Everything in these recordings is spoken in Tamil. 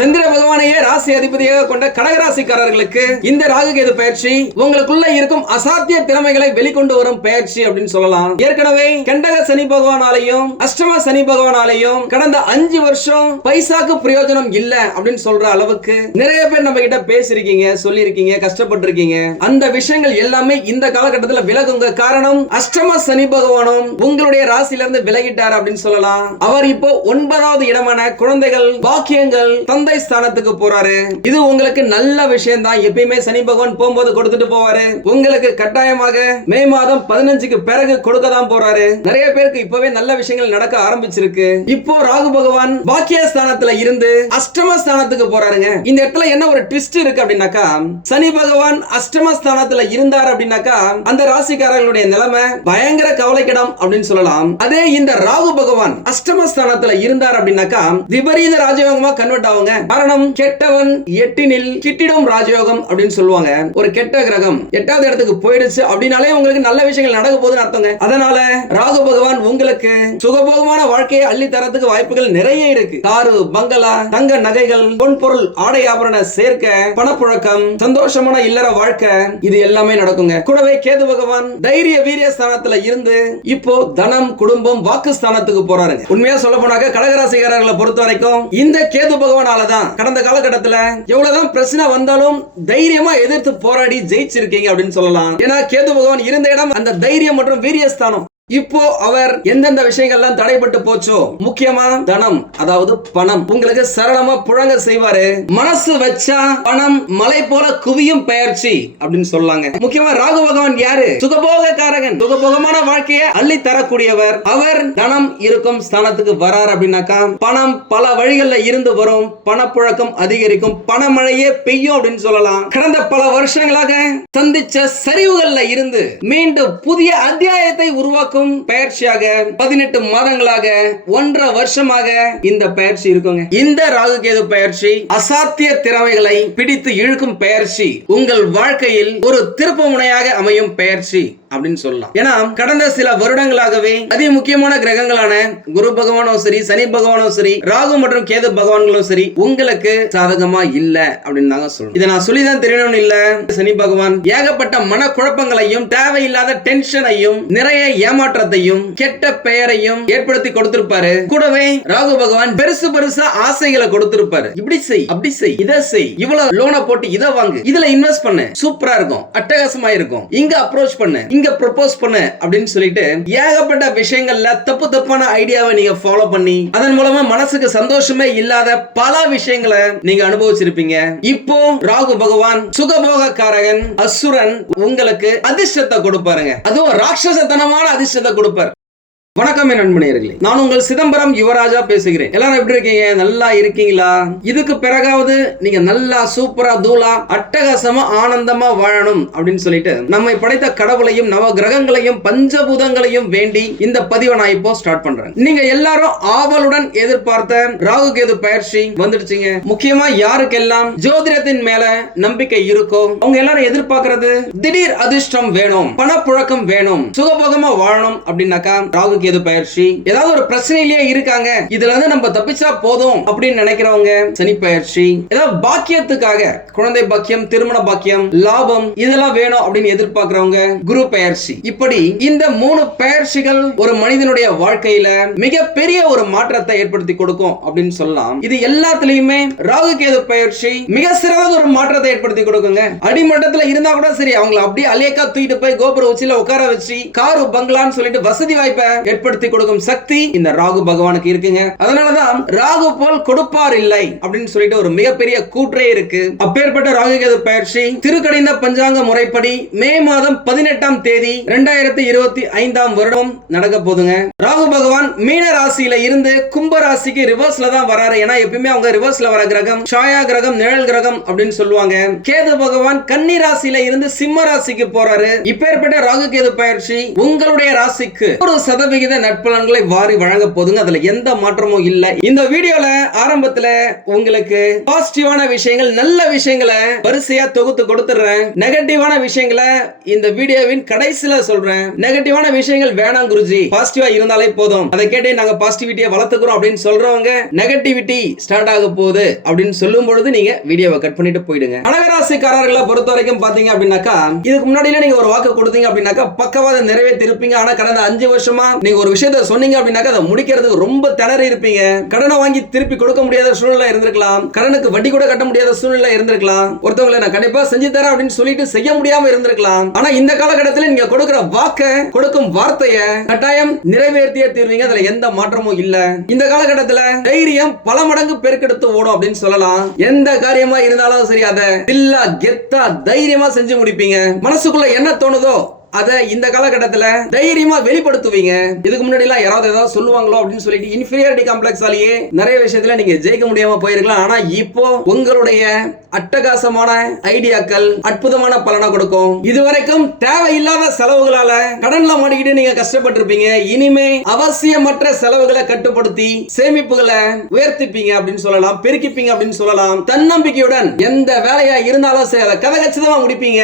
சந்திர பகவானையே ராசி அதிபதியாக கொண்ட கடகராசிக்காரர்களுக்கு இந்த ராகு கேது பயிற்சி உங்களுக்குள்ள இருக்கும் அசாத்திய திறமைகளை வெளிக்கொண்டு வரும் பயிற்சி அப்படின்னு சொல்லலாம். ஏற்கனவே கண்டக சனி பகவானாலையும் அஷ்டம சனி பகவானாலையும் கடந்த அஞ்சு வருஷம் பைசாக்கு பிரயோஜனம் இல்ல அப்படின்னு சொல்ற அளவுக்கு நிறைய பேர் நம்ம கிட்ட பேசிருக்கீங்க சொல்லியிருக்கீங்க கஷ்டப்பட்டிருக்கீங்க. அந்த விஷயங்கள் எல்லாமே இந்த காலகட்டத்தில் விலகுங்க. காரணம் அஷ்டம சனி பகவானும் உங்களுடைய ராசியில இருந்து விலகிட்டார் அப்படின்னு சொல்லலாம். அவர் இப்போ ஒன்பதாவது இடமான குழந்தைகள் பாக்கியங்கள் தந்தை ஸ்தானத்துக்கு போறாரு? இது உங்களுக்கு நல்ல விஷயம் தான் எப்பயுமே சனி பகவான் போகும்போது கொடுத்துட்டு போவாரு. உங்களுக்கு கட்டாயமாக மே மாதம் பதினஞ்சுக்கு பிறகு கொடுக்க தான் போறாரு. நிறைய பேருக்கு இப்பவே நல்ல விஷயங்கள் நடக்க ஆரம்பிச்சிருக்கு. இப்போ ராகு பகவான் பாக்கிய ஸ்தானத்துல இருந்து அஷ்டம ஸ்தானத்துக்கு போறாருங்க. இந்த இடத்துல என்ன ஒரு ட்விஸ்ட் இருக்கு அப்படின்னாக்கா சனி பகவான் அஷ்டம ஸ்தானத்துல இருந்தார் அப்படின்னாக்கா அந்த ராசிக்காரர்களுடைய நிலைமை பயங்கர கவலைக்கிடம் அப்படின்னு சொல்லலாம். அதே இந்த ராகு பகவான் அஷ்டம ஸ்தானத்துல இருந்தார் அப்படின்னாக்கா விபரீத ராஜயோகமா கன்வெர்ட் ஆகுங்க. காரணம் கெட்டவன் எட்டினில் கிட்டிடும் ராஜயோகம் அப்படின்னு சொல்லுவாங்க. ஒரு கெட்ட கிரகம் எட்டாவது இடத்துக்கு போயிடுச்சு அப்படின்னாலே உங்களுக்கு நல்ல விஷயங்கள் நடக்க போகுதுன்னு அர்த்தங்க. அதனால ராகு பகவான் உங்களுக்கு சுகபோகமான வாழ்க்கையை அள்ளி தரத்துக்கு வாய்ப்புகள் நிறைய இருக்கு. காரு பங்களா தங்க நகைகள் பொன் பொருள் ஆடை ஆபரண சேர்க்க பணப்புழக்கம் சந்தோஷமான இல்லற வாழ்க்கை இது எல்லாமே நடக்குங்க. கூடவே கேது பகவான் தைரிய வீரிய ஸ்தானத்துல இருந்து இப்போ தனம் குடும்பம் வாக்கு ஸ்தானத்துக்கு போறாருங்க. உண்மையா சொல்ல போனாக்க கடகராசிகாரர்களை பொறுத்த வரைக்கும் இந்த கேது பகவான் தான் கடந்த காலகட்டத்துல எவ்வளவுதான் பிரச்சனை வந்தாலும் தைரியமா எதிர்த்து போராடி ஜெயிச்சிருக்கீங்க அப்படின்னு சொல்லலாம். ஏன்னா கேது பகவான் இருந்த இடம் அந்த தைரியம் மற்றும் வீரியஸ்தானம். இப்போ அவர் எந்தெந்த விஷயங்கள்லாம் தடைபட்டு போச்சோ முக்கியமா தனம் அதாவது பணம். உங்களுக்கு சரளமா புழங்க செய்வாரு. மனசு வச்சா பணம் மலை போல குவியும் பெயர்ச்சி அப்படின்னு சொல்லாங்க. முக்கியமா ராகு பகவான் யாரு? சுகபோகக்காரகன். சுகபோகமான வாழ்க்கையை அள்ளி தரக்கூடியவர். அவர் தனம் இருக்கும் ஸ்தானத்துக்கு வரார் அப்படின்னாக்கா பணம் பல வழிகள்ல இருந்து வரும். பணப்புழக்கம் அதிகரிக்கும். பணமழையே பெய்யும் அப்படின்னு சொல்லலாம். கடந்த பல வருஷங்களாக சந்திச்ச சரிவுகள்ல இருந்து மீண்டும் புதிய அத்தியாயத்தை உருவாக்கும் பயிற்சியாக பதினெட்டு மாதங்களாக ஒன்றரை வருஷமாக இந்த பயிற்சி இருக்குங்க. இந்த ராகு கேது பயிற்சி அசாத்திய திறமைகளை பிடித்து இழுக்கும் பயிற்சி உங்கள் வாழ்க்கையில் ஒரு திருப்பு முனையாக அமையும் பயிற்சி. அப்படின்னு சொல்லலாம். ஏன்னா கடந்த சில வருடங்களாகவே அதி முக்கியமான கிரகங்களான குரு பகவானும் சரி சனி பகவானும் சரி ராகு மற்றும் கேது பகவான்களும் சரி உங்களுக்கு சாதகமா இல்ல அப்படின்னு தாங்க சொல்லணும். இதை நான் சொல்லிதான் தெரியணும்னு இல்ல. சனி பகவான் ஏகப்பட்ட மன குழப்பங்களையும் தேவையில்லாத டென்ஷனையும் நிறைய ஏமாற்றத்தையும் கெட்ட பெயரையும் ஏற்படுத்தி கொடுத்திருப்பாரு. கூடவே ராகு பகவான் பெருசு பெருசா ஆசைகளை கொடுத்திருப்பாரு. இப்படி செய் அப்படி செய் இதை செய் இவ்வளவு லோனை போட்டு இதை வாங்கு. இதுல இன்வெஸ்ட் பண்ணு. சூப்பரா இருக்கும். அட்டகாசமா இருக்கும். இங்க அப்ரோச் பண்ணு. இங்க ப்ரொபோஸ் பண்ணு அப்படின்னு சொல்லிட்டு ஏகப்பட்ட விஷயங்கள்ல தப்பு தப்பான ஐடியாவை நீங்க ஃபாலோ பண்ணி அதன் மூலமா மனசுக்கு சந்தோஷமே இல்லாத பல விஷயங்களை நீங்க அனுபவிச்சிருப்பீங்க. இப்போ ராகு பகவான் சுகபோக காரகன் அசுரன் உங்களுக்கு அதிர்ஷ்டத்தை கொடுப்பாருங்க. அதுவும் ராட்சசத்தனமான அதிர்ஷ்டத்தை கொடுப்பார். வணக்கம் என் நண்பனியர்களே. நான் உங்கள் சிதம்பரம் யுவராஜா பேசுகிறேன். எல்லாரும் எப்படி இருக்கீங்க? நல்லா இருக்கீங்களா? இதுக்கு பிறகாவது நீங்க நல்லா சூப்பரா தூளா அட்டகாசமா ஆனந்தமா வாழணும் அப்படின்னு சொல்லிட்டு நம்மை படைத்த கடவுளையும் நவ கிரகங்களையும் பஞ்சபூதங்களையும் வேண்டி இந்த பதிவை நான் இப்போ ஸ்டார்ட் பண்றேன். நீங்க எல்லாரும் ஆவலுடன் எதிர்பார்த்த ராகு கேது பயிற்சி வந்துடுச்சுங்க. முக்கியமா யாருக்கெல்லாம் ஜோதிடத்தின் மேல நம்பிக்கை இருக்கோ அவங்க எல்லாரும் எதிர்பார்க்கறது திடீர் அதிர்ஷ்டம் வேணும் பணப்புழக்கம் வேணும் சுகபோகமா வாழணும் அப்படின்னாக்கா ராகு கேது பயிற்சி? ஏதாவது ஒரு பிரச்சனையிலேயே இருக்காங்க. இதுல இருந்து நம்ம தப்பிச்சா போதும் அப்படின்னு நினைக்கிறவங்க சனி பயிற்சி. ஏதாவது பாக்கியத்துக்காக குழந்தை பாக்கியம் திருமண பாக்கியம் லாபம் இதெல்லாம் வேணும் அப்படின்னு எதிர்பார்க்கிறவங்க குரு பயிற்சி. இப்படி இந்த மூணு பயிற்சிகள் ஒரு மனிதனுடைய வாழ்க்கையில மிகப்பெரிய ஒரு மாற்றத்தை ஏற்படுத்தி கொடுக்கும் அப்படின்னு சொல்லலாம். இது எல்லாத்துலயுமே ராகு கேது பயிற்சி மிக சிறந்த ஒரு மாற்றத்தை ஏற்படுத்தி கொடுக்குங்க. அடிமட்டத்துல இருந்தா கூட சரி அவங்களை அப்படியே அலேக்கா தூக்கிட்டு போய் கோபுர உச்சியில உட்கார வச்சு கார் பங்களான்னு சொல்லிட்டு வசதி வாய்ப்பை ஏற்படுத்தி கொடுக்கும் சக்தி இந்த ராகு பகவானுக்கு இருக்குங்க. அதனாலதான் ராகு போல் கொடுப்பார் இல்லை அப்படின்னு சொல்லிட்டு ஒரு மிகப்பெரிய கூற்றே இருக்கு. அப்பேற்பட்ட ராகு கேது பயிற்சி திருக்கடைந்த பஞ்சாங்க முறைப்படி மே மாதம் பதினெட்டாம் தேதி இரண்டாயிரத்தி இருபத்தி ஐந்தாம் வருடம் நடக்க போதுங்க. ராகு பகவான் மீன ராசியில இருந்து கும்ப ராசிக்கு ரிவர்ஸ்ல தான் வராரு. ஏன்னா எப்பயுமே அவங்க ரிவர்ஸ்ல வர கிரகம் சாயா கிரகம் நிழல் கிரகம் அப்படின்னு சொல்லுவாங்க. கேது பகவான் கன்னி ராசியில இருந்து சிம்ம ராசிக்கு போறாரு. இப்பேற்பட்ட ராகு கேது பயிற்சி உங்களுடைய ராசிக்கு ஒரு சதவீதம் சதவிகித நட்பலன்களை வாரி வழங்க போதுங்க. அதுல எந்த மாற்றமும் இல்ல. இந்த வீடியோல ஆரம்பத்துல உங்களுக்கு பாசிட்டிவான விஷயங்கள் நல்ல விஷயங்களை வரிசையா தொகுத்து கொடுத்துறேன் நெகட்டிவான விஷயங்களை இந்த வீடியோவின் கடைசியில சொல்றேன். நெகட்டிவான விஷயங்கள் வேணாம் குருஜி. பாசிட்டிவா இருந்தாலே போதும். அதை கேட்டு நாங்க பாசிட்டிவிட்டியை வளர்த்துக்கிறோம் அப்படின்னு சொல்றவங்க நெகட்டிவிட்டி ஸ்டார்ட் ஆக போகுது அப்படின்னு சொல்லும் பொழுது நீங்க வீடியோவை கட் பண்ணிட்டு போயிடுங்க. கடகராசிக்காரர்களை பொறுத்த வரைக்கும் பாத்தீங்க அப்படின்னாக்கா இதுக்கு முன்னாடியில நீங்க ஒரு வாக்கு கொடுத்தீங்க அப்படின்னாக்கா பக்கவாத நிறைவே இருப்பீங்க ஆனா கடந்த அஞ்சு வருஷமா நீங்க ஒரு விஷயத்த சொன்னீங்க அப்படின்னாக்கா அதை முடிக்கிறதுக்கு ரொம்ப திணறி இருப்பீங்க. கடனை வாங்கி திருப்பி கொடுக்க முடியாத சூழ்நிலை இருந்திருக்கலாம். கடனுக்கு வட்டி கூட கட்ட முடியாத சூழ்நிலை இருந்திருக்கலாம். ஒருத்தவங்களை நான் கண்டிப்பா செஞ்சு தரேன் அப்படின்னு சொல்லிட்டு செய்ய முடியாம இருந்திருக்கலாம். ஆனா இந்த காலகட்டத்தில் நீங்க கொடுக்கிற வாக்க கொடுக்கும் வார்த்தைய கட்டாயம் நிறைவேற்றிய தீர்வீங்க. அதுல எந்த மாற்றமும் இல்ல. இந்த காலகட்டத்துல தைரியம் பல மடங்கு பெருக்கெடுத்து ஓடும் அப்படின்னு சொல்லலாம். எந்த காரியமா இருந்தாலும் சரி அதை இல்லா கெத்தா தைரியமா செஞ்சு முடிப்பீங்க. மனசுக்குள்ள என்ன தோணுதோ அதை இந்த காலகட்டத்தில் தைரியமா வெளிப்படுத்துவீங்க. இதுக்கு முன்னாடி எல்லாம் யாராவது ஏதாவது சொல்லுவாங்களோ அப்படின்னு சொல்லிட்டு இன்ஃபீரியாரிட்டி காம்ப்ளெக்ஸாலேயே நிறைய விஷயத்துல நீங்க ஜெயிக்க முடியாம போயிருக்கலாம். ஆனா இப்போ உங்களுடைய அட்டகாசமான ஐடியாக்கள் அற்புதமான பலனை கொடுக்கும். இதுவரைக்கும் தேவையில்லாத செலவுகளால கடன்ல மாட்டிக்கிட்டு நீங்க கஷ்டப்பட்டிருப்பீங்க. இனிமே அவசியமற்ற செலவுகளை கட்டுப்படுத்தி சேமிப்புகளை உயர்த்திப்பீங்க அப்படின்னு சொல்லலாம் பெருக்கிப்பீங்க அப்படின்னு சொல்லலாம். தன்னம்பிக்கையுடன் எந்த வேலையா இருந்தாலும் சரி அதை கதகச்சிதமா முடிப்பீங்க.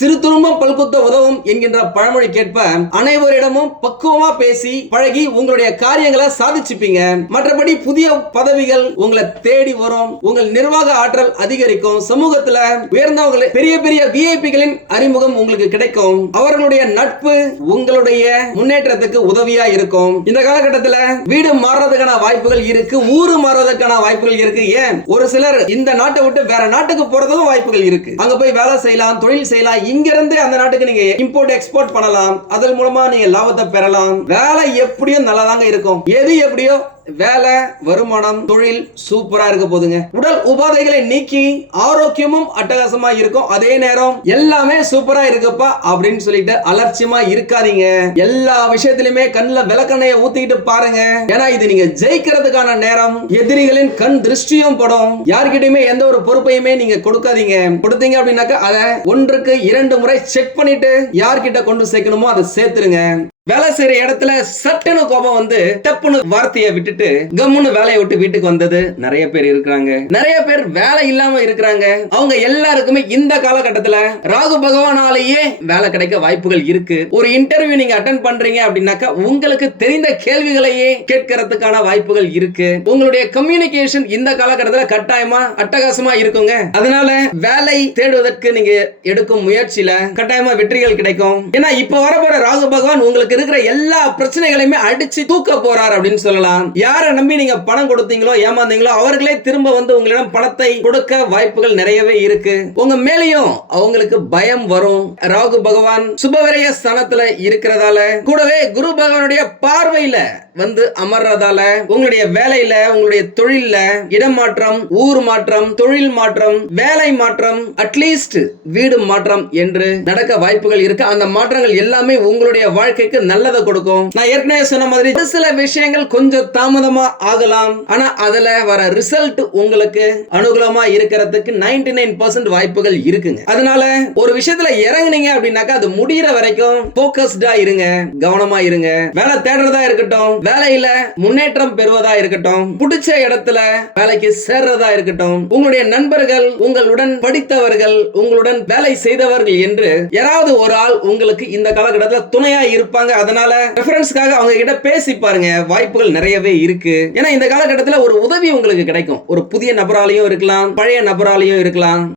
சிறு துரும்பம் பல்குத்த உதவும் என்கின்ற பழமொழி கேட்ப அனைவரிடமும் பக்குவமா பேசி பழகி உங்களுடைய காரியங்களை சாதிச்சுப்பீங்க. மற்றபடி புதிய பதவிகள் உங்களை தேடி வரும். உங்கள் நிர்வாக ஆற்றல் அதிகரிக்கும். சமூகத்துல உயர்ந்தவங்களை பெரிய பெரிய விஐபிகளின் அறிமுகம் உங்களுக்கு கிடைக்கும். அவர்களுடைய நட்பு உங்களுடைய முன்னேற்றத்துக்கு உதவியா இருக்கும். இந்த காலகட்டத்துல வீடு மாறுறதுக்கான வாய்ப்புகள் இருக்கு. ஊரு மாறுவதற்கான வாய்ப்புகள் இருக்கு. ஏன்? ஒரு சிலர் இந்த நாட்டை விட்டு வேற நாட்டுக்கு போறதும் வாய்ப்புகள் இருக்கு. அங்க போய் வேலை செய்யலாம் தொழில் செய்யலாம் இங்க இருந்து அந்த நாட்டுக்கு நீங்க இம்போர்ட் எக்ஸ்போர்ட் பண்ணலாம். அதன் மூலமா நீங்க லாபத்தை பெறலாம். வேலை எப்படியும் நல்லாதாங்க இருக்கும். எது எப்படியோ வேலை வருமானம் தொழில் சூப்பரா இருக்க போதுங்க. உடல் உபாதைகளை நீக்கி ஆரோக்கியமும் அட்டகாசமா இருக்கும். அதே நேரம் எல்லாமே சூப்பரா இருக்குப்பா அப்படின்னு சொல்லிட்டு அலட்சியமா இருக்காதீங்க. எல்லா விஷயத்திலுமே கண்ணுல விளக்கண்ணைய ஊத்திக்கிட்டு பாருங்க. ஏன்னா இது நீங்க ஜெயிக்கிறதுக்கான நேரம். எதிரிகளின் கண் திருஷ்டியும் படும். யார்கிட்டயுமே எந்த ஒரு பொறுப்பையுமே நீங்க கொடுக்காதீங்க. கொடுத்தீங்க அப்படின்னாக்கா அதை ஒன்றுக்கு இரண்டு முறை செக் பண்ணிட்டு யார்கிட்ட கொண்டு சேர்க்கணுமோ அதை சேர்த்துருங்க. வேலை செய்யற இடத்துல சட்டுன்னு கோபம் வந்து டப்புன்னு வார்த்தையை விட்டுட்டு கம்முன்னு வேலையை விட்டு வீட்டுக்கு வந்தது. நிறைய பேர் இருக்கிறாங்க. நிறைய பேர் வேலை இல்லாம இருக்கிறாங்க. அவங்க எல்லாருக்குமே இந்த காலகட்டத்துல ராகு பகவானாலேயே வேலை கிடைக்க வாய்ப்புகள் இருக்கு. ஒரு இன்டர்வியூ நீங்க அட்டன் பண்றீங்க அப்படின்னாக்கா உங்களுக்கு தெரிந்த கேள்விகளையே கேட்கறதுக்கான வாய்ப்புகள் இருக்கு. உங்களுடைய கம்யூனிகேஷன் இந்த காலகட்டத்துல கட்டாயமா அட்டகாசமா இருக்குங்க. அதனால வேலை தேடுவதற்கு நீங்க எடுக்கும் முயற்சியில கட்டாயமா வெற்றிகள் கிடைக்கும். ஏன்னா இப்ப வரப்போற ராகு பகவான் உங்களுக்கு இருக்கிற எல்லா பிரச்சனைகளையுமே அடிச்சு தூக்க போறார் அப்படின்னு சொல்லலாம். யாரை நம்பி நீங்க பணம் கொடுத்தீங்களோ ஏமாந்தீங்களோ அவர்களே திரும்ப வந்து உங்களிடம் பணத்தை கொடுக்க வாய்ப்புகள் நிறையவே இருக்கு. உங்க மேலேயும் அவங்களுக்கு பயம் வரும். ராகு பகவான் சுபவரைய ஸ்தானத்துல இருக்கிறதால கூடவே குரு பகவானுடைய பார்வையில வந்து அமர்றதால உங்களுடைய வேலையில உங்களுடைய தொழில்ல இடம் மாற்றம் ஊர் மாற்றம் தொழில் மாற்றம் வேலை மாற்றம் அட்லீஸ்ட் வீடு மாற்றம் என்று நடக்க வாய்ப்புகள் இருக்கு. அந்த மாற்றங்கள் எல்லாமே உங்களுடைய வாழ்க்கைக்கு நல்லதை கொடுக்கும். நான் ஏற்கனவே சொன்ன மாதிரி ஒரு சில விஷயங்கள் கொஞ்சம் தாமதமா ஆகலாம். ஆனா அதுல வர ரிசல்ட் உங்களுக்கு அனுகூலமா இருக்கிறதுக்கு நைன்டி நைன் பர்சன்ட் வாய்ப்புகள் இருக்குங்க. அதனால ஒரு விஷயத்துல இறங்குனீங்க அப்படின்னாக்கா அது முடியிற வரைக்கும் போக்கஸ்டா இருங்க. கவனமா இருங்க. வேலை தேடுறதா இருக்கட்டும். வேலையில முன்னேற்றம் பெறுவதா இருக்கட்டும். பிடிச்ச இடத்துல வேலைக்கு சேர்றதா இருக்கட்டும். உங்களுடைய நண்பர்கள் உங்களுடன் படித்தவர்கள் உங்களுடன் வேலை செய்தவர்கள் என்று யாராவது ஒரு ஆள் உங்களுக்கு இந்த காலகட்டத்தில் துணையா இருப்பாங்க அதனால ரெஃபரன்ஸ்க்காக அவங்க கிட்ட பேசி பாருங்க. வாய்ப்புகள் நிறையவே இருக்கு. ஏன்னா இந்த காலகட்டத்தில் ஒரு உதவி உங்களுக்கு கிடைக்கும். ஒரு புதிய நபராலையும் இருக்கலாம் பழைய நபராலையும் இருக்கலாம்.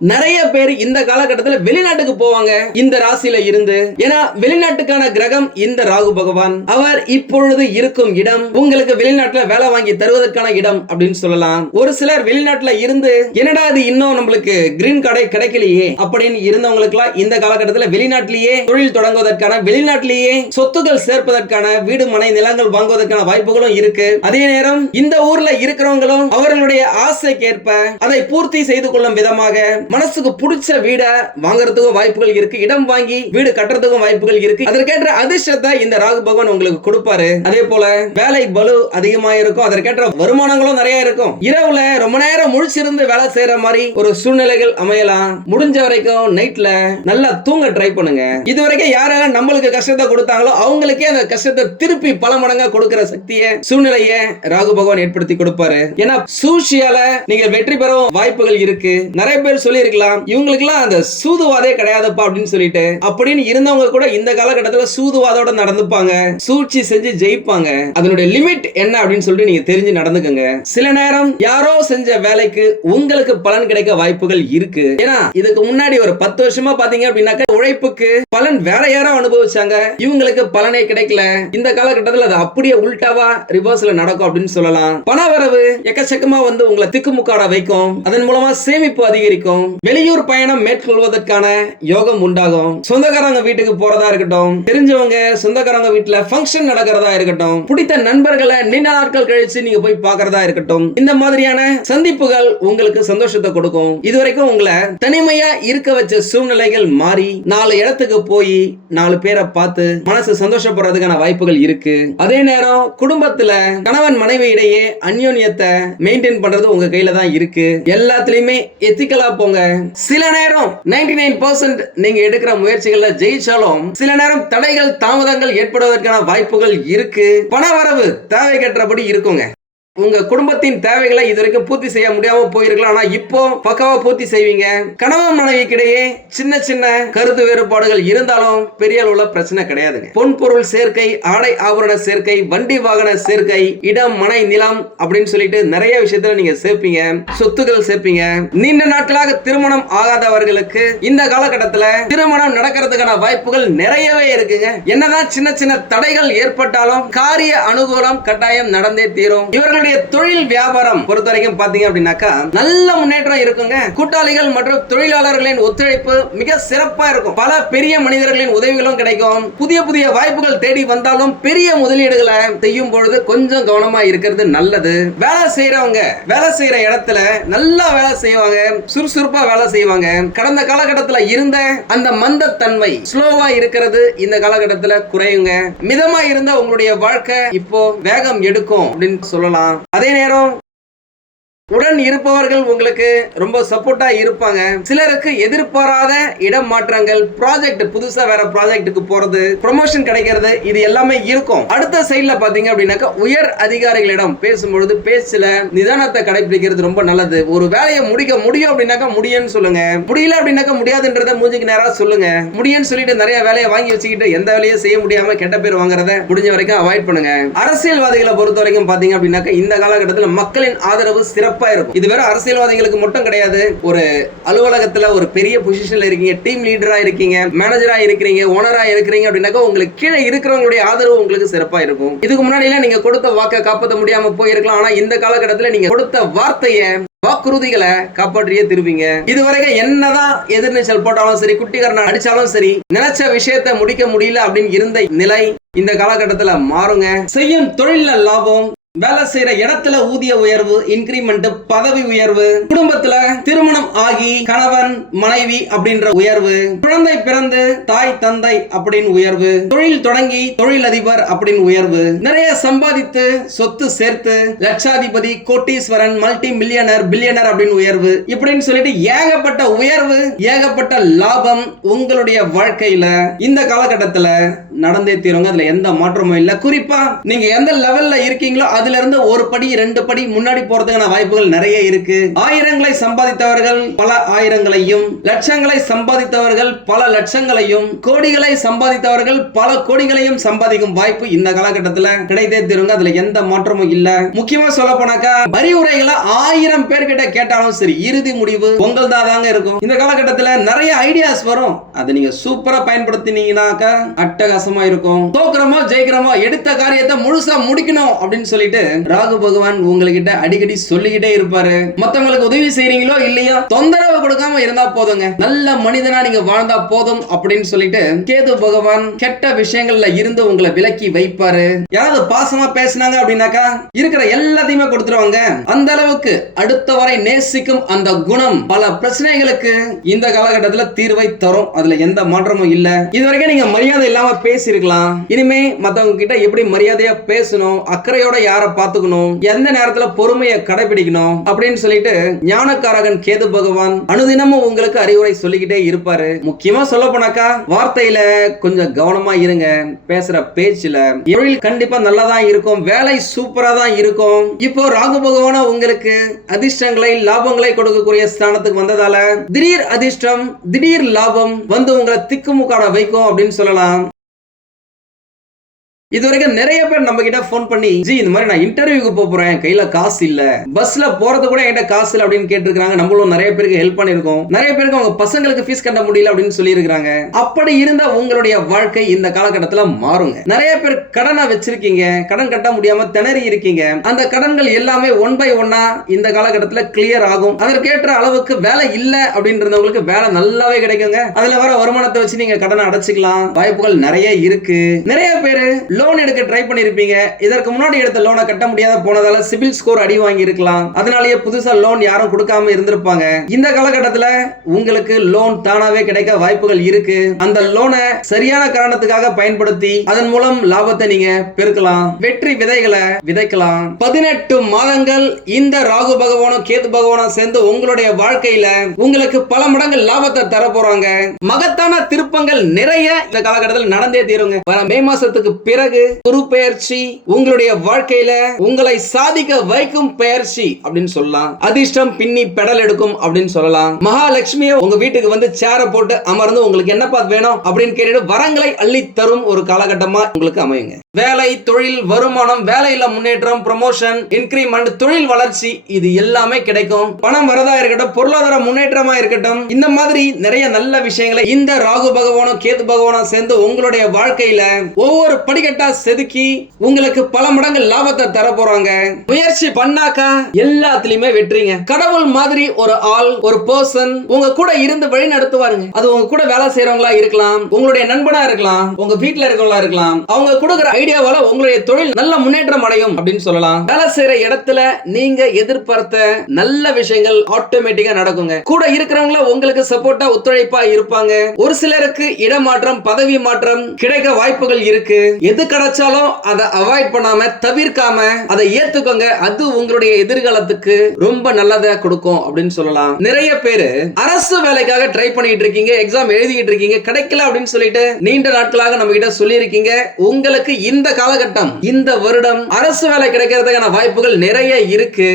நிறைய பேர் இந்த காலகட்டத்தில் வெளிநாட்டுக்கு போவாங்க. இந்த ராசியில இருந்து. ஏன்னா வெளிநாட்டுக்கான கிரகம் இந்த ராகு பகவான். அவர் இப்பொழுது இருக்கும் இடம் உங்களுக்கு வெளிநாட்டுல வேலை வாங்கி தருவதற்கான இடம் அப்படின்னு சொல்லலாம். ஒரு சிலர் வெளிநாட்டுல இருந்து என்னடா இது இன்னும் நம்மளுக்கு கிரீன் கார்டே கிடைக்கலையே அப்படின்னு இருந்தவங்களுக்குலாம் இந்த காலகட்டத்தில் வெளிநாட்டிலேயே தொழில் தொடங்குவதற்கான வெளிநாட்டிலேயே சொத்துக்கள் சேர்ப்பதற்கான வீடு மனை நிலங்கள் வாங்குவதற்கான வாய்ப்புகளும் இருக்கு. அதே நேரம் இந்த ஊர்ல இருக்கிறவங்களும் அவர்களுடைய ஆசைக்கேற்ப அதை பூர்த்தி செய்து கொள்ளும் விதமாக மனசுக்கு பிடிச்ச வீடை வாங்குறதுக்கும் வாய்ப்புகள் இருக்கு. இடம் வாங்கி வீடு கட்டுறதுக்கும் வாய்ப்புகள் இருக்கு. அதற்கேற்ற அதிர்ஷ்டத்தை இந்த ராகு பகவான் உங்களுக்கு கொடுப்பாரு. அதே போல வேலை பலு அதிகமா இருக்கும். அதற்கேற்ற வருமானங்களும் நிறைய இருக்கும். இரவுல ரொம்ப நேரம் முழிச்சிருந்து வேலை செய்யற மாதிரி ஒரு சூழ்நிலைகள் அமையலாம். முடிஞ்ச வரைக்கும் நைட்ல நல்லா தூங்க ட்ரை பண்ணுங்க. இது வரைக்கும் யாரெல்லாம் நம்மளுக்கு கஷ்டத்தை கொடுத்தாங்களோ அவங்களுக்கே அந்த கஷ்டத்தை திருப்பி பல மடங்கா கொடுக்கிற சக்தியை சூழ்நிலையை ராகு பகவான் ஏற்படுத்தி கொடுப்பாரு. ஏன்னா சூழ்ச்சியால நீங்க வெற்றி பெறவும் வாய்ப்புகள் இருக்கு. நிறைய பேர் சொல்லி சொல்லியிருக்கலாம். இவங்களுக்குலாம் அந்த சூதுவாதே கிடையாதுப்பா அப்படின்னு சொல்லிட்டு அப்படின்னு இருந்தவங்க கூட இந்த காலகட்டத்தில் சூதுவாதோட நடந்துப்பாங்க. சூழ்ச்சி செஞ்சு ஜெயிப்பாங்க. அதனுடைய லிமிட் என்ன அப்படின்னு சொல்லிட்டு நீங்க தெரிஞ்சு நடந்துக்கங்க. சில நேரம் யாரோ செஞ்ச வேலைக்கு உங்களுக்கு பலன் கிடைக்க வாய்ப்புகள் இருக்கு. ஏன்னா இதுக்கு முன்னாடி ஒரு பத்து வருஷமா பாத்தீங்க அப்படின்னாக்க உழைப்புக்கு பலன் வேற யாரோ அனுபவிச்சாங்க. இவங்களுக்கு பலனே கிடைக்கல. இந்த காலகட்டத்தில் அது அப்படியே உல்டாவா ரிவர்ஸ்ல நடக்கும் அப்படின்னு சொல்லலாம். பண வரவு எக்கச்சக்கமா வந்து உங்களை திக்குமுக்காட வைக்கும். அதன் மூலமா சேமிப்பு அதிகரிக்கும். வெளியூர் பயணம் மேற்கொள்வதற்கான யோகம் உண்டாகும். சொந்தக்காரங்க வீட்டுக்கு போறதா இருக்கட்டும். தெரிஞ்சவங்க சொந்தக்காரங்க வீட்டுல ஃபங்க்ஷன் நடக்கிறதா இருக்கட்டும். பிடித்த நண்பர்களை நீண்ட நாட்கள் கழிச்சு நீங்க போய் பாக்குறதா இருக்கட்டும். இந்த மாதிரியான சந்திப்புகள் உங்களுக்கு சந்தோஷத்தை கொடுக்கும். இதுவரைக்கும் உங்களை தனிமையா இருக்க வச்ச சூழ்நிலைகள் மாறி நாலு இடத்துக்கு போய் நாலு பேரை பார்த்து மனசு சந்தோஷப்படுறதுக்கான வாய்ப்புகள் இருக்கு. அதே நேரம் குடும்பத்துல கணவன் மனைவி இடையே அந்யோன்யத்தை மெயின்டைன் பண்றது உங்க கையில தான் இருக்கு. எல்லாத்துலயுமே எத்திக்கலா போங்க. சில நேரம் 99% நைன் நீங்க எடுக்கிற முயற்சிகள்ல ஜெயிச்சாலும் சில நேரம் தடைகள் தாமதங்கள் ஏற்படுவதற்கான வாய்ப்புகள் இருக்கு. பண வரவு தேவைக்கேற்றபடி இருக்குங்க. உங்க குடும்பத்தின் தேவைகளை இதுவரைக்கும் பூர்த்தி செய்ய முடியாம போயிருக்கலாம். ஆனா இப்போ பக்காவா பூர்த்தி செய்வீங்க. கணவன் மனைவிக்கிடையே சின்ன சின்ன கருத்து வேறுபாடுகள் இருந்தாலும் பெரிய அளவுல பிரச்சனை கிடையாதுங்க. பொன் பொருள் சேர்க்கை ஆடை ஆபரண சேர்க்கை வண்டி வாகன சேர்க்கை இடம் மனை நிலம் அப்படின்னு சொல்லிட்டு நிறைய விஷயத்துல நீங்க சேர்ப்பீங்க. சொத்துக்கள் சேர்ப்பீங்க. நீண்ட நாட்களாக திருமணம் ஆகாதவர்களுக்கு இந்த காலகட்டத்துல திருமணம் நடக்கிறதுக்கான வாய்ப்புகள் நிறையவே இருக்குங்க. என்னதான் சின்ன சின்ன தடைகள் ஏற்பட்டாலும் காரிய அனுகூலம் கட்டாயம் நடந்தே தீரும். இவர்கள் உங்களுடைய தொழில் வியாபாரம் பொறுத்த வரைக்கும் பாத்தீங்க அப்படின்னாக்கா நல்ல முன்னேற்றம் இருக்குங்க. கூட்டாளிகள் மற்றும் தொழிலாளர்களின் ஒத்துழைப்பு மிக சிறப்பா இருக்கும். பல பெரிய மனிதர்களின் உதவிகளும் கிடைக்கும். புதிய புதிய வாய்ப்புகள் தேடி வந்தாலும் பெரிய முதலீடுகளை செய்யும் பொழுது கொஞ்சம் கவனமா இருக்கிறது நல்லது. வேலை செய்யறவங்க வேலை செய்யற இடத்துல நல்லா வேலை செய்வாங்க சுறுசுறுப்பா வேலை செய்வாங்க. கடந்த காலகட்டத்தில் இருந்த அந்த மந்தத்தன்மை ஸ்லோவா இருக்கிறது இந்த காலகட்டத்தில் குறையுங்க. மிதமா இருந்த உங்களுடைய வாழ்க்கை இப்போ வேகம் எடுக்கும் அப்படின்னு சொல்லலாம். அதே நேரம் உடன் இருப்பவர்கள் உங்களுக்கு ரொம்ப சப்போர்ட்டா இருப்பாங்க. சிலருக்கு எதிர்பாராத இடம் மாற்றங்கள் ப்ராஜெக்ட் புதுசா வேற ப்ராஜெக்ட்டுக்கு போறது ப்ரொமோஷன் கிடைக்கிறது இது எல்லாமே இருக்கும். அடுத்த சைட்ல பாத்தீங்க அப்படின்னாக்கா உயர் அதிகாரிகளிடம் பேசும்பொழுது பேச்சுல நிதானத்தை கடைபிடிக்கிறது ரொம்ப நல்லது. ஒரு வேலையை முடிக்க முடியும் அப்படின்னாக்கா முடியும்னு சொல்லுங்க. முடியல அப்படின்னாக்கா முடியாதுன்றத மூஞ்சிக்கு நேரா சொல்லுங்க. முடியும்னு சொல்லிட்டு நிறைய வேலையை வாங்கி வச்சுக்கிட்டு எந்த வேலையும் செய்ய முடியாம கெட்ட பேர் வாங்குறத முடிஞ்ச வரைக்கும் அவாய்ட் பண்ணுங்க. அரசியல்வாதிகளை பொறுத்த வரைக்கும் பாத்தீங்க அப்படின்னாக்கா இந்த காலகட்டத்தில் மக்களின் ஆதரவு சிறப்பு இருக்கும். இது வேற அரசியல்வாதிகளுக்கு மட்டும் கிடையாது. ஒரு அலுவலகத்துல ஒரு பெரிய பொசிஷன்ல இருக்கீங்க டீம் லீடரா இருக்கீங்க மேனேஜரா இருக்கிறீங்க ஓனரா இருக்கிறீங்க அப்படின்னாக்கா உங்களுக்கு கீழே இருக்கிறவங்களுடைய ஆதரவு உங்களுக்கு சிறப்பா இருக்கும். இதுக்கு முன்னாடிலாம் நீங்கள் நீங்க கொடுத்த வாக்கை காப்பாற்ற முடியாம போயிருக்கலாம். ஆனா இந்த காலகட்டத்தில் நீங்க கொடுத்த வார்த்தையை வாக்குறுதிகளை காப்பாற்றியே திருவிங்க. இதுவரைக்கும் என்னதான் எதிர்நீச்சல் போட்டாலும் சரி குட்டிகரனை அடிச்சாலும் சரி நினைச்ச விஷயத்த முடிக்க முடியல அப்படின்னு இருந்த நிலை இந்த காலகட்டத்தில் மாறுங்க. செய்யும் தொழில்ல லாபம் வேலை செய்யற இடத்துல ஊதிய உயர்வு இன்கிரிமெண்ட் பதவி உயர்வு குடும்பத்துல திருமணம் ஆகி கணவன் மனைவி அப்படின்ற உயர்வு குழந்தை பிறந்து தாய் தந்தை அப்படின்னு உயர்வு தொழில் தொடங்கி தொழில் அதிபர் அப்படின்னு உயர்வு நிறைய சம்பாதித்து சொத்து சேர்த்து லட்சாதிபதி கோட்டீஸ்வரன் மல்டி மில்லியனர் பில்லியனர் அப்படின்னு உயர்வு. இப்படின்னு சொல்லிட்டு ஏகப்பட்ட உயர்வு ஏகப்பட்ட லாபம் உங்களுடைய வாழ்க்கையில இந்த காலகட்டத்துல. நடந்தே தீருங்க. அதுல எந்த மாற்றமும் இல்ல. குறிப்பா நீங்க எந்த லெவல்ல இருக்கீங்களோ அதுல இருந்து ஒரு படி ரெண்டு படி முன்னாடி போறதுக்கான வாய்ப்புகள் நிறைய இருக்கு. ஆயிரங்களை சம்பாதித்தவர்கள் பல ஆயிரங்களையும் லட்சங்களை சம்பாதித்தவர்கள் பல லட்சங்களையும் கோடிகளை சம்பாதித்தவர்கள் பல கோடிகளையும் சம்பாதிக்கும் வாய்ப்பு இந்த காலகட்டத்துல கிடைத்தே தீருங்க. அதுல எந்த மாற்றமும் இல்ல. முக்கியமா சொல்ல போனாக்கா பரிவுரைகளை ஆயிரம் பேர்கிட்ட கேட்டாலும் சரி இறுதி முடிவு உங்கள் தாங்க இருக்கும். இந்த காலகட்டத்துல நிறைய ஐடியாஸ் வரும். அதை நீங்க சூப்பரா பயன்படுத்தினீங்கன்னாக்கா அட்டகாச வித்தியாசமா இருக்கும். தோக்குறோமோ ஜெயிக்கிறோமோ எடுத்த காரியத்தை முழுசா முடிக்கணும் அப்படின்னு சொல்லிட்டு ராகு பகவான் உங்ககிட்ட அடிக்கடி சொல்லிக்கிட்டே இருப்பாரு. மத்தவங்களுக்கு உதவி செய்யறீங்களோ இல்லையோ தொந்தரவு கொடுக்காம இருந்தா போதுங்க. நல்ல மனிதனா நீங்க வாழ்ந்தா போதும் அப்படின்னு சொல்லிட்டு கேது பகவான் கெட்ட விஷயங்கள்ல இருந்து உங்களை விலக்கி வைப்பாரு. யாராவது பாசமா பேசினாங்க அப்படின்னாக்கா இருக்கிற எல்லாத்தையுமே கொடுத்துருவாங்க. அந்த அளவுக்கு அடுத்த வரை நேசிக்கும் அந்த குணம் பல பிரச்சனைகளுக்கு இந்த காலகட்டத்துல தீர்வை தரும். அதுல எந்த மாற்றமும் இல்ல. இது வரைக்கும் நீங்க மரியாதை இல்லாம பேசியிருக்கலாம். இனிமே மத்தவங்க கிட்ட எப்படி மரியாதையா பேசணும் அக்கறையோட யார பாத்துக்கணும் எந்த நேரத்துல பொறுமையை கடைபிடிக்கணும் அப்படின்னு சொல்லிட்டு ஞானக்காரகன் கேது பகவான் அனுதினமும் உங்களுக்கு அறிவுரை சொல்லிக்கிட்டே இருப்பாரு. முக்கியமா சொல்ல போனாக்கா வார்த்தையில கொஞ்சம் கவனமா இருங்க. பேசுற பேச்சுல தொழில் கண்டிப்பா நல்லா தான் இருக்கும் வேலை சூப்பரா தான் இருக்கும். இப்போ ராகு பகவான உங்களுக்கு அதிர்ஷ்டங்களை லாபங்களை கொடுக்கக்கூடிய ஸ்தானத்துக்கு வந்ததால திடீர் அதிர்ஷ்டம் திடீர் லாபம் வந்து உங்களை திக்குமுக்காட வைக்கும் அப்படின்னு சொல்லலாம். இது வரைக்கும் நிறைய பேர் நம்ம கிட்ட ஃபோன் பண்ணி ஜி இந்த மாதிரி நான் இன்டர்வியூக்கு போக போறேன். கையில காசு இல்ல. பஸ்ல போறது கூட என்கிட்ட காசு இல்ல அப்படின்னு கேட்டிருக்காங்க நம்மளும் நிறைய பேருக்கு ஹெல்ப் பண்ணிருக்கோம் நிறைய பேருக்கு அவங்க பசங்களுக்கு ஃபீஸ் கட்ட முடியல அப்படின்னு சொல்லி இருக்காங்க அப்படி இருந்தா உங்களுடைய வாழ்க்கை இந்த காலகட்டத்துல மாறுங்க. நிறைய பேர் கடனை வச்சிருக்கீங்க. கடன் கட்ட முடியாம திணறி இருக்கீங்க. அந்த கடன்கள் எல்லாமே ஒன் பை ஒன்னா இந்த காலகட்டத்துல கிளியர் ஆகும். அதற்கேற்ற அளவுக்கு வேலை இல்ல அப்படின்றவங்களுக்கு வேலை நல்லாவே கிடைக்குங்க. அதுல வர வருமானத்தை வச்சு நீங்க கடனை அடைச்சிக்கலாம். வாய்ப்புகள் நிறைய இருக்கு. நிறைய பேரு லோன் எடுக்க ட்ரை பண்ணிருப்பீங்க. இதற்கு முன்னாடி எடுத்த லோனை கட்ட முடியாத போனதால சிபில் ஸ்கோர் அடி வாங்கி இருக்கலாம் அதனாலேயே புதுசா லோன் யாரும் கொடுக்காம இருந்திருப்பாங்க. இந்த காலகட்டத்துல உங்களுக்கு லோன் தானாவே கிடைக்க வாய்ப்புகள் இருக்கு. அந்த லோனை சரியான காரணத்துக்காக பயன்படுத்தி அதன் மூலம் லாபத்தை நீங்க பெருக்கலாம். வெற்றி விதைகளை விதைக்கலாம். பதினெட்டு மாதங்கள் இந்த ராகு பகவானும் கேது பகவானும் சேர்ந்து உங்களுடைய வாழ்க்கையில உங்களுக்கு பல மடங்கு லாபத்தை தர போறாங்க மகத்தான திருப்பங்கள் நிறைய இந்த காலகட்டத்தில் நடந்தே தீருங்க. மே மாசத்துக்கு பிறகு பிறகு குரு பெயர்ச்சி உங்களுடைய வாழ்க்கையில உங்களை சாதிக்க வைக்கும் பெயர்ச்சி அப்படின்னு சொல்லலாம். அதிர்ஷ்டம் பின்னி பெடல் எடுக்கும் அப்படின்னு சொல்லலாம். மகாலட்சுமியை உங்க வீட்டுக்கு வந்து சேர போட்டு அமர்ந்து உங்களுக்கு என்னப்பா வேணும் அப்படின்னு கேட்டுட்டு வரங்களை அள்ளி தரும் ஒரு காலகட்டமா உங்களுக்கு அமையுங்க. வேலை தொழில் வருமானம் வேலையில முன்னேற்றம் ப்ரமோஷன் இன்கிரிமெண்ட் தொழில் வளர்ச்சி இது எல்லாமே கிடைக்கும். பணம் வரதா இருக்கட்டும் பொருளாதார முன்னேற்றமா இருக்கட்டும் இந்த மாதிரி நிறைய நல்ல விஷயங்களை இந்த ராகு பகவானும் கேது பகவானும் சேர்ந்து உங்களுடைய வாழ்க்கையில ஒவ்வொரு படிக்கட்டா செதுக்கி உங்களுக்கு பல மடங்கு லாபத்தை தர போறாங்க. முயற்சி பண்ணாக்கா எல்லாத்துலயுமே வெற்றிங்க. கடவுள் மாதிரி ஒரு ஆள் ஒரு பர்சன் உங்க கூட இருந்து வழி நடத்துவாருங்க. அது உங்க கூட வேலை செய்யறவங்களா இருக்கலாம் உங்களுடைய நண்பனா இருக்கலாம் உங்க வீட்டுல இருக்கவங்களா இருக்கலாம். அவங்க கொடுக்குற ஐடியாவால உங்களுடைய தொழில் நல்ல முன்னேற்றம் அடையும் அப்படின்னு சொல்லலாம். வேலை செய்யற இடத்துல நீங்க எதிர்பார்த்த நல்ல விஷயங்கள் ஆட்டோமேட்டிக்கா நடக்குங்க. கூட இருக்கிறவங்கள உங்களுக்கு சப்போர்ட்டா ஒத்துழைப்பா இருப்பாங்க. ஒரு சிலருக்கு இடமாற்றம் பதவி மாற்றம் கிடைக்க வாய்ப்புகள் இருக்கு. எது கிடைச்சாலும் அதை அவாய்ட் பண்ணாம தவிர்க்காம அதை ஏத்துக்கோங்க. அது உங்களுடைய எதிர்காலத்துக்கு ரொம்ப நல்லதை கொடுக்கும் அப்படின்னு சொல்லலாம். நிறைய பேரு அரசு வேலைக்காக ட்ரை பண்ணிட்டு இருக்கீங்க எக்ஸாம் எழுதிட்டு இருக்கீங்க கிடைக்கல அப்படின்னு சொல்லிட்டு நீண்ட நாட்களாக நம்ம கிட்ட சொல்லியிருக்கீங்க. உங்களுக்கு இந்த காலகட்டம் இந்த வருடம் அரசு வேலை கிடைக்கிறதுக்கான வாய்ப்புகள் நிறைய இருக்கு.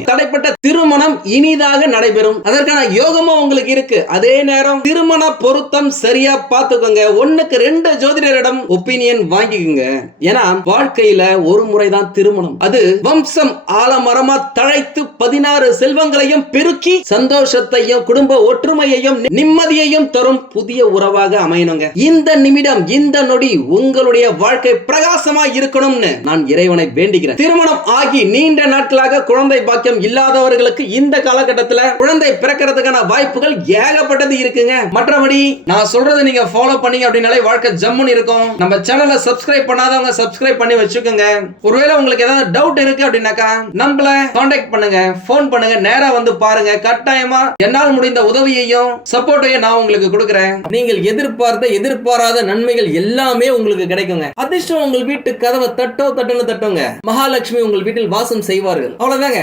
தடைப்பட்ட திருமணம் இனிதாக நடைபெறும். அதற்கான யோகமும் உங்களுக்கு இருக்கு. அதே நேரம் திருமண பொருத்தம் சரியா பார்த்துக்கோங்க. ஒண்ணுக்கு ரெண்டு ஜோதிடரிடம் ஒப்பீனியன் வாங்கிக்கோங்க. ஏன்னா வாழ்க்கையில ஒரு முறைதான் திருமணம். அது வம்சம் ஆலமரமா தழைத்து பதினாறு செல்வங்களையும் பெருக்கி சந்தோஷத்தையும் குடும்ப ஒற்றுமையையும் நிம்மதியையும் தரும் புதிய உறவாக அமையணுங்க. இந்த நிமிடம் இந்த நொடி உங்களுடைய வாழ்க்கை பிரகாசமா இருக்கணும்னு நான் இறைவனை வேண்டுகிறேன். திருமணம் ஆகி நீண்ட நாட்களாக குழந்தை பாக்கி பாக்கியம் இல்லாதவர்களுக்கு இந்த காலகட்டத்துல குழந்தை பிறக்கிறதுக்கான வாய்ப்புகள் ஏகப்பட்டது இருக்குங்க. மற்றபடி நான் சொல்றதை நீங்க ஃபாலோ பண்ணீங்க அப்படின்னாலே வாழ்க்கை ஜம்முன்னு இருக்கும். நம்ம சேனலை சப்ஸ்கிரைப் பண்ணாதவங்க சப்ஸ்கிரைப் பண்ணி வச்சுக்கோங்க. ஒருவேளை உங்களுக்கு ஏதாவது டவுட் இருக்கு அப்படின்னாக்கா நம்மள காண்டாக்ட் பண்ணுங்க. ஃபோன் பண்ணுங்க. நேரா வந்து பாருங்க. கட்டாயமா என்னால் முடிந்த உதவியையும் சப்போர்ட்டையும் நான் உங்களுக்கு கொடுக்குறேன். நீங்கள் எதிர்பார்த்த எதிர்பாராத நன்மைகள் எல்லாமே உங்களுக்கு கிடைக்குங்க. அதிர்ஷ்டம் உங்கள் வீட்டு கதவை தட்டோ தட்டுன்னு தட்டுங்க. மகாலட்சுமி உங்கள் வீட்டில் வாசம் செய்வார்கள். அவ்வளவுதாங்க.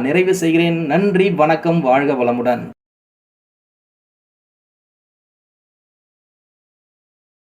நிறைவு செய்கிறேன். நன்றி வணக்கம் வாழ்க வளமுடன்.